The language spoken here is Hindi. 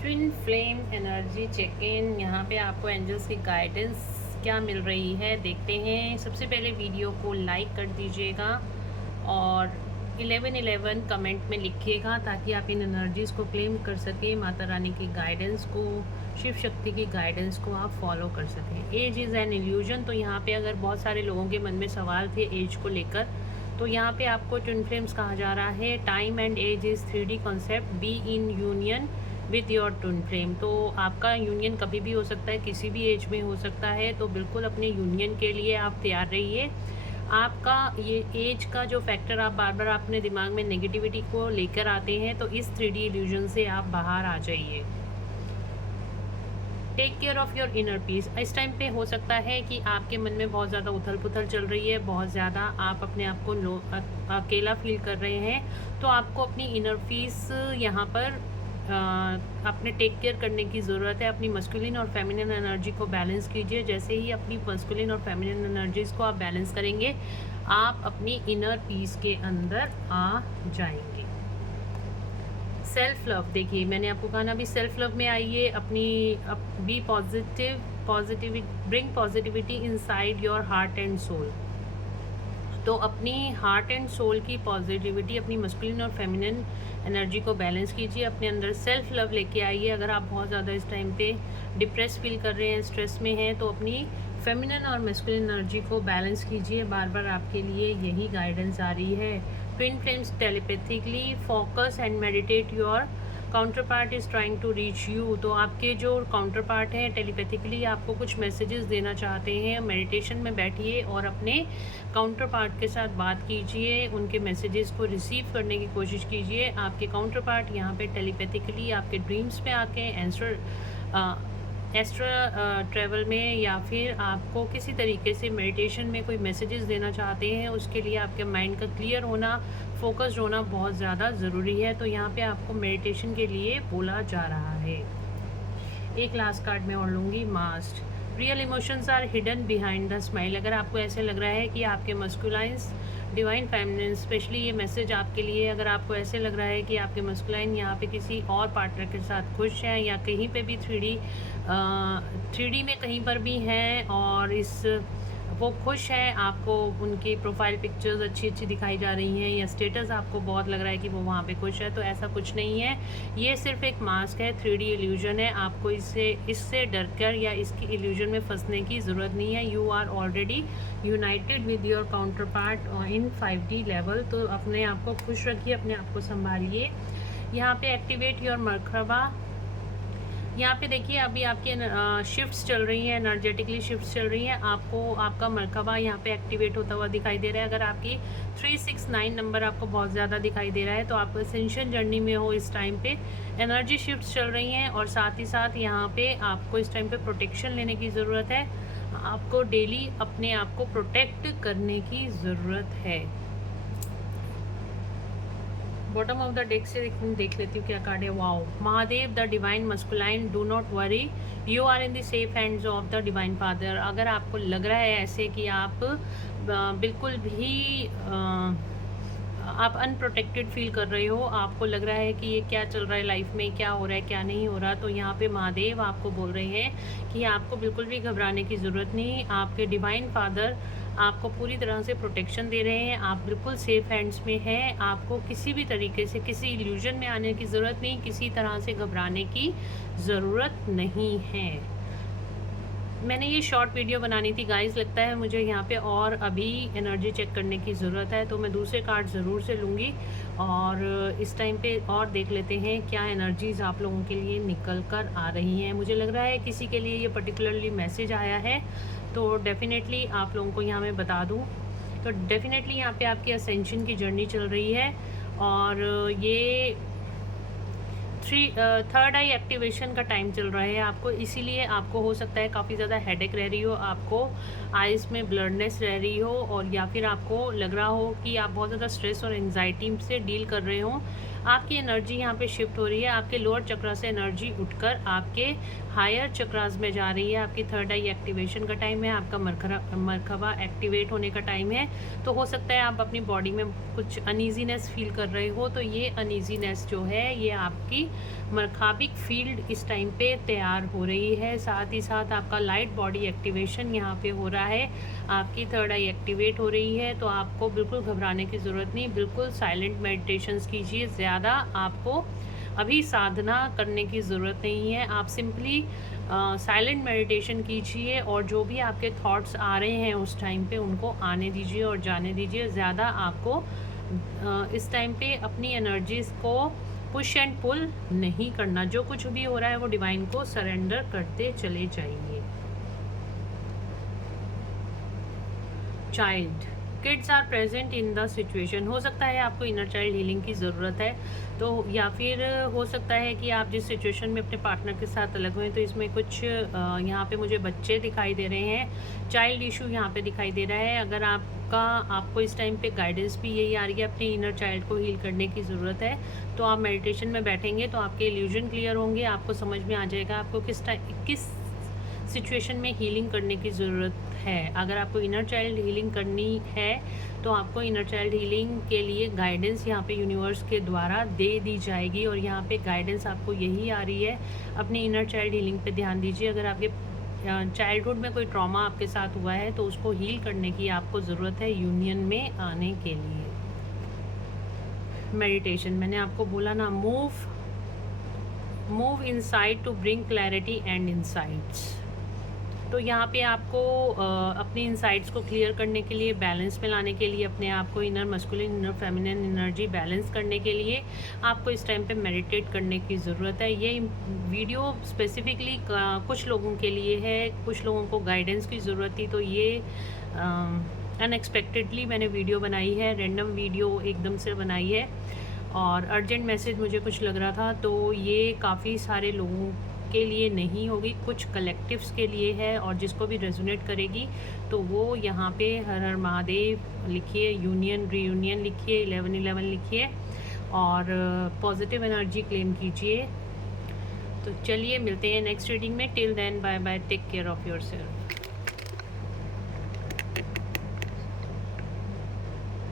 Twin flame energy check in. यहाँ पे आपको एंजल्स की गाइडेंस क्या मिल रही है देखते हैं। सबसे पहले वीडियो को लाइक कर दीजिएगा और 1111 कमेंट में लिखिएगा ताकि आप इन एनर्जीज़ को क्लेम कर सकें। माता रानी की गाइडेंस को, शिव शक्ति की गाइडेंस को आप फॉलो कर सकें। Age is an illusion. तो यहाँ पे अगर बहुत सारे लोगों के मन में सवाल थे एज को लेकर, तो यहाँ पे आपको ट्विन फ्लेम्स कहा जा रहा है। Time and age is 3D concept. Be in union with your twin flame. तो आपका यूनियन कभी भी हो सकता है, किसी भी एज में हो सकता है। तो बिल्कुल अपने यूनियन के लिए आप तैयार रहिए। आपका ये एज का जो फैक्टर आप बार बार अपने दिमाग में नेगेटिविटी को लेकर आते हैं, तो इस 3D इल्यूजन से आप बाहर आ जाइए। Take care of your inner peace. इस टाइम पे हो सकता है कि आपके मन में बहुत ज़्यादा उथल पुथल चल रही है, बहुत ज़्यादा आप अपने आप को अकेला फील कर रहे हैं। तो आपको अपनी इनर पीस यहाँ पर अपने टेक केयर करने की ज़रूरत है। अपनी मस्कुलिन और फेमिनिन एनर्जी को बैलेंस कीजिए। जैसे ही अपनी मस्कुलिन और फेमिनिन एनर्जीज़ को आप बैलेंस करेंगे, आप अपनी इनर पीस के अंदर आ जाएंगे। सेल्फ लव, देखिए मैंने आपको कहा ना, अभी सेल्फ लव में आइए। अपनी be positive bring positivity inside your heart and soul. तो अपनी हार्ट एंड सोल की पॉजिटिविटी, अपनी मस्कुलिन और फेमिनिन एनर्जी को बैलेंस कीजिए। अपने अंदर सेल्फ लव लेके आइए। अगर आप बहुत ज़्यादा इस टाइम पे डिप्रेस फील कर रहे हैं, स्ट्रेस में हैं, तो अपनी फेमिनिन और मस्कुलिन एनर्जी को बैलेंस कीजिए। बार बार आपके लिए यही गाइडेंस आ रही है। Twin flames telepathically focus and meditate your counterpart is trying to reach you. तो आपके जो काउंटर पार्ट हैं टेलीपैथिकली आपको कुछ मैसेजेस देना चाहते हैं। मेडिटेशन में बैठिए और अपने काउंटर पार्ट के साथ बात कीजिए, उनके मैसेजेस को रिसीव करने की कोशिश कीजिए। आपके काउंटर पार्ट यहाँ पे टेलीपैथिकली आपके ड्रीम्स में आके एस्ट्रा ट्रैवल में या फिर आपको किसी तरीके से मेडिटेशन में कोई मैसेजेस देना चाहते हैं। उसके लिए आपके माइंड का क्लियर होना, फोकस्ड होना बहुत ज़्यादा ज़रूरी है। तो यहाँ पे आपको मेडिटेशन के लिए बोला जा रहा है। एक लास्ट कार्ड में और लूँगी, मास्ट। Real emotions are hidden behind the smile. अगर आपको ऐसे लग रहा है कि आपके मस्कुलाइंस डिवाइन फेमिनिन, स्पेशली ये मैसेज आपके लिए, अगर आपको ऐसे लग रहा है कि आपके मस्कुलाइन यहाँ पे किसी और पार्टनर के साथ खुश हैं या कहीं पे भी 3D में कहीं पर भी हैं और वो खुश हैं, आपको उनकी प्रोफाइल पिक्चर्स अच्छी दिखाई जा रही हैं या स्टेटस आपको बहुत लग रहा है कि वो वहाँ पे खुश है, तो ऐसा कुछ नहीं है। ये सिर्फ एक मास्क है, 3D इल्यूजन है। आपको इससे डर कर या इसकी इल्यूजन में फंसने की ज़रूरत नहीं है। You are already united with your counterpart in 5D level. तो अपने आप को खुश रखिए, अपने आप को संभालिए। यहाँ पे एक्टिवेट योर मरखबा। यहाँ पे देखिए अभी आपकी शिफ्ट्स चल रही हैं, एनर्जेटिकली शिफ्ट्स चल रही हैं। आपको आपका मरकबा यहाँ पे एक्टिवेट होता हुआ दिखाई दे रहा है। अगर आपकी 369 नंबर आपको बहुत ज़्यादा दिखाई दे रहा है, तो आप असेंशन जर्नी में हो इस टाइम पे। एनर्जी शिफ्ट्स चल रही हैं और साथ ही साथ यहाँ पे आपको इस टाइम पे प्रोटेक्शन लेने की ज़रूरत है। आपको डेली अपने आप को प्रोटेक्ट करने की ज़रूरत है। बॉटम ऑफ द डेक से देख लेती हूँ क्या कार्ड है। Wow, Mahadev the divine masculine, do not worry, you are in the safe hands of the divine father. अगर आपको लग रहा है ऐसे कि आप बिल्कुल भी आप अनप्रोटेक्टेड फील कर रहे हो, आपको लग रहा है कि ये क्या चल रहा है लाइफ में, क्या हो रहा है क्या नहीं हो रहा, तो यहाँ पे महादेव आपको बोल रहे हैं कि आपको बिल्कुल भी घबराने की ज़रूरत नहीं। आपके डिवाइन फादर आपको पूरी तरह से प्रोटेक्शन दे रहे हैं। आप बिल्कुल सेफ हैंड्स में हैं। आपको किसी भी तरीके से किसी इल्यूजन में आने की ज़रूरत नहीं, किसी तरह से घबराने की ज़रूरत नहीं है। मैंने ये शॉर्ट वीडियो बनानी थी गाइस, लगता है मुझे यहाँ पे और अभी एनर्जी चेक करने की ज़रूरत है, तो मैं दूसरे कार्ड ज़रूर से लूँगी और इस टाइम पे और देख लेते हैं क्या एनर्जीज़ आप लोगों के लिए निकल कर आ रही हैं। मुझे लग रहा है किसी के लिए ये पर्टिकुलरली मैसेज आया है, तो डेफिनेटली आप लोगों को यहाँ मैं बता दूँ। तो डेफिनेटली यहाँ पे आपकी असेंशन की जर्नी चल रही है और ये थर्ड आई एक्टिवेशन का टाइम चल रहा है आपको, इसीलिए आपको हो सकता है काफ़ी ज़्यादा हेडेक रह रही हो, आपको आइज़ में ब्लडनेस रह रही हो, और या फिर आपको लग रहा हो कि आप बहुत ज़्यादा स्ट्रेस और एंजाइटी से डील कर रहे हो। आपकी एनर्जी यहाँ पे शिफ्ट हो रही है, आपके लोअर चक्रा से एनर्जी उठकर आपके हायर चक्रास में जा रही है। आपकी थर्ड आई एक्टिवेशन का टाइम है, आपका मरकबा एक्टिवेट होने का टाइम है। तो हो सकता है आप अपनी बॉडी में कुछ अनईजीनेस फील कर रहे हो, तो ये अनईजीनेस जो है ये आपकी मरकाबिक फील्ड इस टाइम पे तैयार हो रही है। साथ ही साथ आपका लाइट बॉडी एक्टिवेशन यहाँ पे हो रहा है, आपकी थर्ड आई एक्टिवेट हो रही है। तो आपको बिल्कुल घबराने की ज़रूरत नहीं, बिल्कुल साइलेंट मेडिटेशंस कीजिए। ज़्यादा आपको अभी साधना करने की ज़रूरत नहीं है, आप सिंपली साइलेंट मेडिटेशन कीजिए और जो भी आपके थॉट्स आ रहे हैं उस टाइम पे उनको आने दीजिए और जाने दीजिए। ज़्यादा आपको इस टाइम पे अपनी एनर्जीज़ को पुश एंड पुल नहीं करना, जो कुछ भी हो रहा है वो डिवाइन को सरेंडर करते चले जाइए। Child, kids are present in the situation. हो सकता है आपको इनर चाइल्ड हीलिंग की ज़रूरत है, तो या फिर हो सकता है कि आप जिस सिचुएशन में अपने पार्टनर के साथ अलग हुए तो इसमें कुछ यहाँ पे मुझे बच्चे दिखाई दे रहे हैं, चाइल्ड इशू यहाँ पे दिखाई दे रहा है। अगर आपको इस टाइम पे गाइडेंस भी यही आ रही है, अपने इनर चाइल्ड को हील करने की ज़रूरत है, तो आप मेडिटेशन में बैठेंगे तो आपके इल्यूजन क्लियर होंगे, आपको समझ में आ जाएगा आपको किस सिचुएशन में हीलिंग करने की ज़रूरत है। अगर आपको इनर चाइल्ड हीलिंग करनी है तो आपको इनर चाइल्ड हीलिंग के लिए गाइडेंस यहाँ पे यूनिवर्स के द्वारा दे दी जाएगी, और यहाँ पे गाइडेंस आपको यही आ रही है, अपनी इनर चाइल्ड हीलिंग पे ध्यान दीजिए। अगर आपके चाइल्डहुड में कोई ट्रॉमा आपके साथ हुआ है तो उसको हील करने की आपको ज़रूरत है यूनियन में आने के लिए। मेडिटेशन, मैंने आपको बोला ना, move inside to bring clarity and insights. तो यहाँ पे आपको अपनी इंसाइट्स को क्लियर करने के लिए, बैलेंस में लाने के लिए, अपने आप को inner masculine inner feminine energy balance करने के लिए आपको इस टाइम पे मेडिटेट करने की ज़रूरत है। ये वीडियो स्पेसिफिकली कुछ लोगों के लिए है, कुछ लोगों को गाइडेंस की ज़रूरत थी, तो ये अनएक्सपेक्टेडली मैंने वीडियो बनाई है, रैंडम वीडियो एकदम से बनाई है, और अर्जेंट मैसेज मुझे कुछ लग रहा था, तो ये काफ़ी सारे लोगों के लिए नहीं होगी, कुछ कलेक्टिव्स के लिए है, और जिसको भी रेजोनेट करेगी तो वो यहाँ पे हर हर महादेव लिखिए, यूनियन रीयूनियन लिखिए, 1111 लिखिए और पॉजिटिव एनर्जी क्लेम कीजिए। तो चलिए मिलते हैं नेक्स्ट रीडिंग में। Till then bye bye, take care of yourself.